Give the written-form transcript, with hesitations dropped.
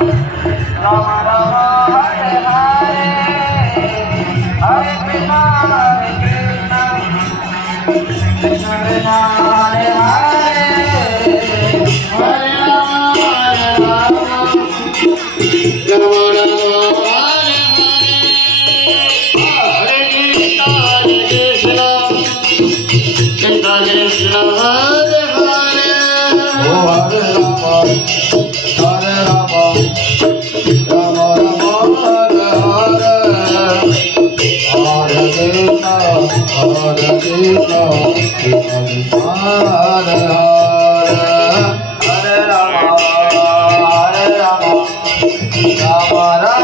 Rama Rama Hare Hare Hare Krishna Hare Krishna Krishna Krishna Hare Hare Hare Rama Hare Rama Rama Rama Hare Hare Hare Krishna Krishna Krishna Hare Hare Oh Hare Rama Hare Rama Rama Rama Hare Hare Hare Krishna Hare Krishna Krishna Krishna Hare Hare Hare Rama Rama